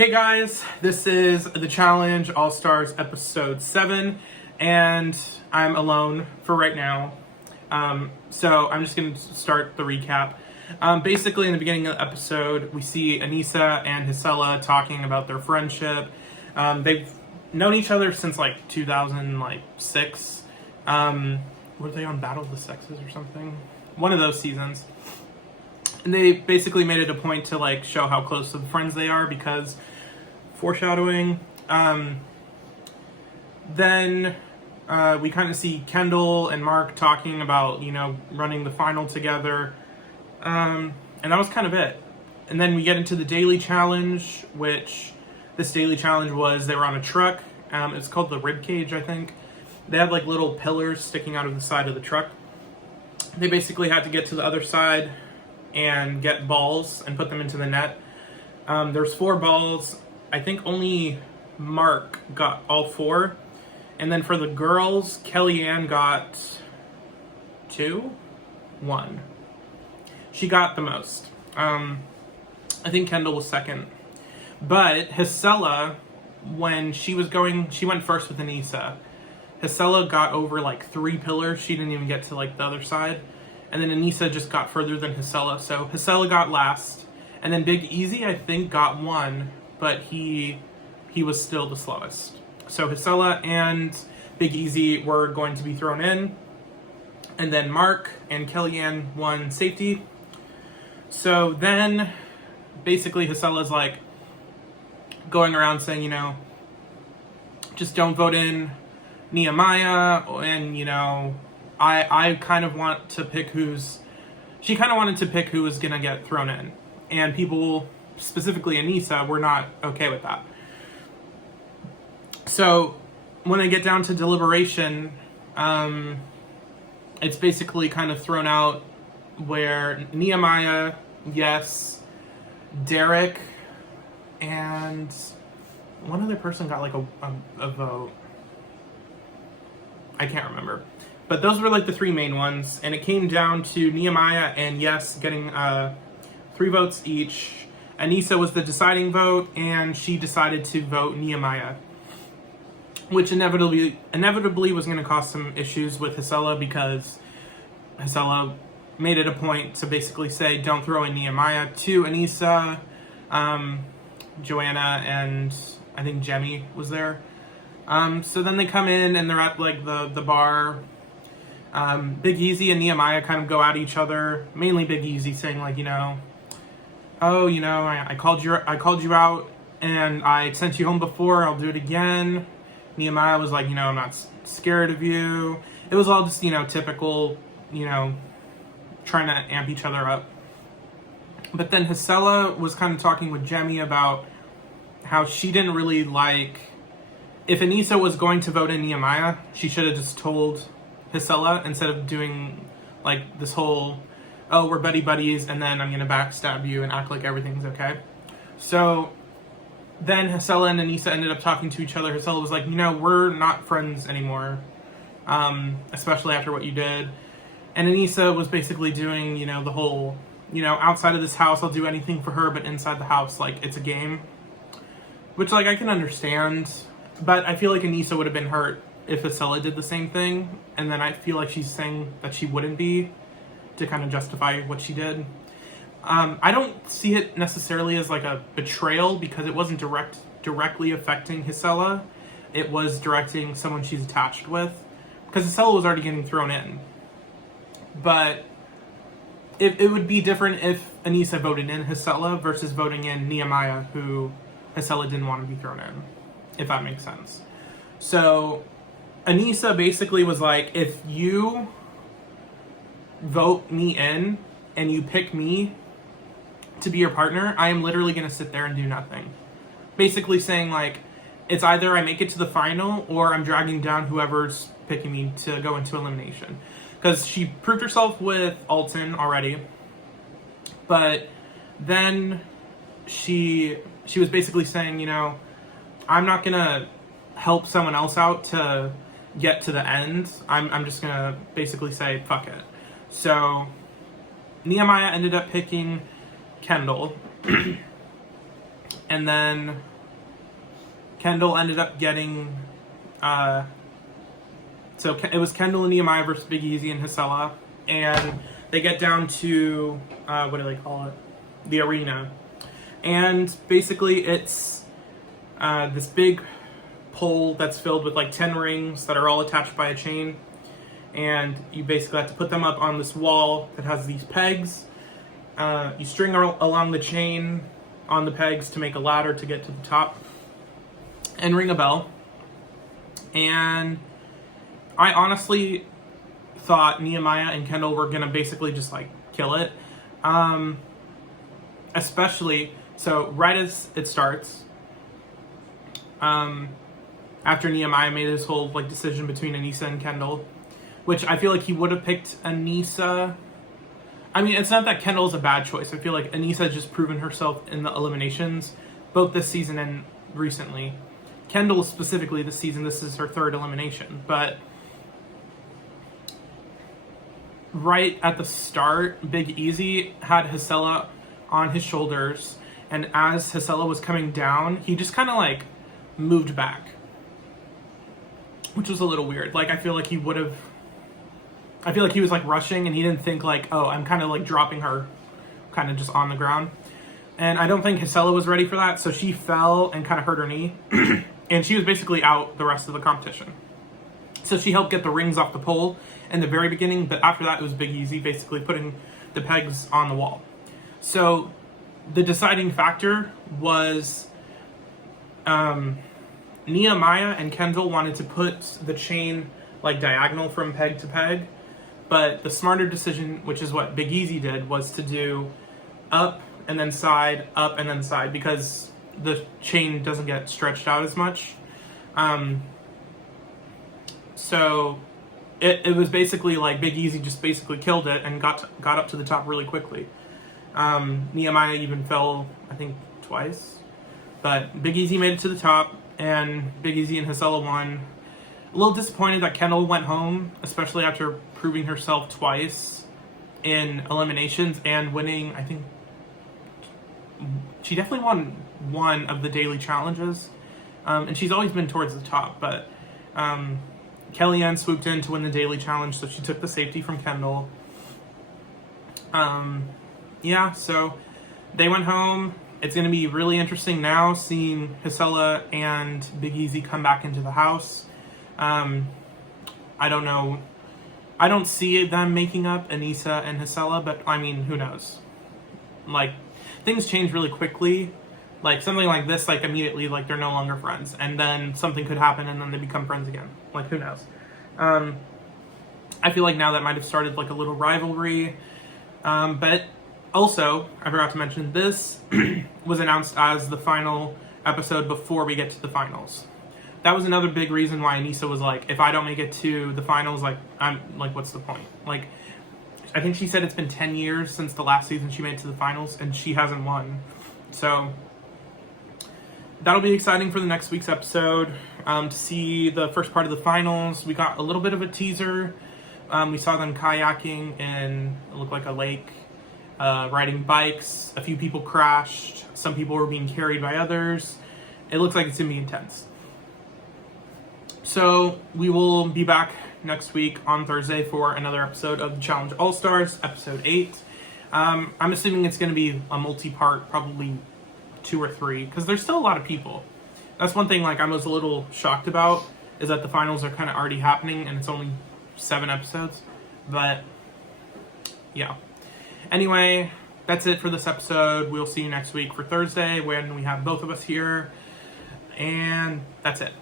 Hey guys, this is the Challenge All-Stars episode 7, and I'm alone for right now. So I'm just going to start the recap. Basically, in the beginning of the episode, we see Anissa and Hisela talking about their friendship. They've known each other since like 2006. Were they on Battle of the Sexes or something? One of those seasons. And they basically made it a point to like show how close of friends they are because foreshadowing. Then we kind of see Kendall and Mark talking about, running the final together. And that was kind of it. And then we get into the daily challenge, which this daily challenge was they were on a truck. It's called the rib cage, I think. They had like little pillars sticking out of the side of the truck. They basically had to get to the other side and get balls and put them into the net. There's 4 balls. I think only Mark got all 4. And then for the girls, Kellyanne got 1. She got the most. I think Kendall was second. But Hisela, when she went first with Anissa. Hisela got over like 3 pillars. She didn't even get to like the other side. And then Anissa just got further than Hisela. So Hisela got last. And then Big Easy, I think, got 1. But he was still the slowest. So Hisela and Big Easy were going to be thrown in. And then Mark and Kellyanne won safety. So then, basically, Hisela's like going around saying, just don't vote in Nehemiah. And, I kind of want to pick she kind of wanted to pick who was going to get thrown in. And people, specifically Anissa, were not okay with that. So when I get down to deliberation, it's basically kind of thrown out where Nehemiah, yes, Derek, and one other person got like a vote. I can't remember. But those were like the 3 main ones, and it came down to Nehemiah and Yes getting 3 votes each. Anissa was the deciding vote, and she decided to vote Nehemiah, which inevitably was going to cause some issues with Hisela because Hisela made it a point to basically say don't throw in Nehemiah to Anissa, Joanna, and I think Jemmy was there. So then they come in and they're at like the bar. Big Easy and Nehemiah kind of go at each other. Mainly Big Easy saying like, I called you out and I sent you home before. I'll do it again. Nehemiah was like, I'm not scared of you. It was all just, typical, trying to amp each other up. But then Hisela was kind of talking with Jemmy about how she didn't really like, if Anissa was going to vote in Nehemiah, she should have just told Hisela instead of doing like this whole, oh, we're buddies and then I'm going to backstab you and act like everything's okay. So then Hisela and Anissa ended up talking to each other. Hisela was like, we're not friends anymore, especially after what you did. And Anissa was basically doing, the whole, outside of this house, I'll do anything for her, but inside the house, like, it's a game. Which, like, I can understand, but I feel like Anissa would have been hurt if Hisela did the same thing. And then I feel like she's saying that she wouldn't be to kind of justify what she did. I don't see it necessarily as like a betrayal because it wasn't directly affecting Hisela. It was directing someone she's attached with because Hisela was already getting thrown in. But it would be different if Anissa voted in Hisela versus voting in Nehemiah, who Hisela didn't want to be thrown in, if that makes sense. So Anissa basically was like, if you vote me in and you pick me to be your partner, I am literally going to sit there and do nothing. Basically saying like, it's either I make it to the final or I'm dragging down whoever's picking me to go into elimination. Because she proved herself with Alton already. But then she was basically saying, I'm not going to help someone else out to get to the end. I'm just going to basically say, fuck it. So Nehemiah ended up picking Kendall. And then Kendall ended up getting, so it was Kendall and Nehemiah versus Big Easy and Hisela, and they get down to, what do they call it? The arena. And basically it's this big pole that's filled with like 10 rings that are all attached by a chain. And you basically have to put them up on this wall that has these pegs. You string along the chain on the pegs to make a ladder to get to the top and ring a bell. And I honestly thought Nehemiah and Kendall were gonna basically just like kill it. Especially, so right as it starts, after Nehemiah made his whole like decision between Anissa and Kendall, which I feel like he would have picked Anissa. I mean, it's not that Kendall's a bad choice. I feel like Anissa has just proven herself in the eliminations, both this season and recently. Kendall specifically this season, this is her third elimination. But right at the start, Big Easy had Hisela on his shoulders, and as Hisela was coming down, he just kind of like moved back, which was a little weird. Like, I feel like he was like rushing, and he didn't think like, oh, I'm kind of like dropping her kind of just on the ground. And I don't think Hisela was ready for that, so she fell and kind of hurt her knee. And she was basically out the rest of the competition. So she helped get the rings off the pole in the very beginning, but after that it was Big Easy basically putting the pegs on the wall. So the deciding factor was Nehemiah and Kendall wanted to put the chain like diagonal from peg to peg, but the smarter decision, which is what Big Easy did, was to do up and then side, up and then side, because the chain doesn't get stretched out as much. So it was basically like Big Easy just basically killed it and got up to the top really quickly. Nehemiah even fell, I think, twice. But Big Easy made it to the top, and Big Easy and Hisela won. A little disappointed that Kendall went home, especially after proving herself twice in eliminations and winning, I think, she definitely won one of the daily challenges. And she's always been towards the top, but Kellyanne swooped in to win the daily challenge, so she took the safety from Kendall. Yeah, so they went home. It's going to be really interesting now seeing Hisela and Big Easy come back into the house. I don't know. I don't see them making up Anissa and Hisela, but I mean, who knows? Like, things change really quickly. Like, something like this, like, immediately, like, they're no longer friends. And then something could happen, and then they become friends again. Like, who knows? I feel like now that might have started, like, a little rivalry. But also, I forgot to mention, this was announced as the final episode before we get to the finals. That was another big reason why Anissa was like, if I don't make it to the finals, like, I'm, like, what's the point? Like, I think she said it's been 10 years since the last season she made it to the finals, and she hasn't won. So that'll be exciting for the next week's episode, to see the first part of the finals. We got a little bit of a teaser. We saw them kayaking in, it looked like a lake, riding bikes. A few people crashed. Some people were being carried by others. It looks like it's going to be intense. So we will be back next week on Thursday for another episode of the Challenge All-Stars, episode 8. I'm assuming it's going to be a multi-part, probably 2 or 3, because there's still a lot of people. That's one thing, like, I was a little shocked about, is that the finals are kind of already happening, and it's only 7 episodes. But yeah. Anyway, that's it for this episode. We'll see you next week for Thursday when we have both of us here. And that's it.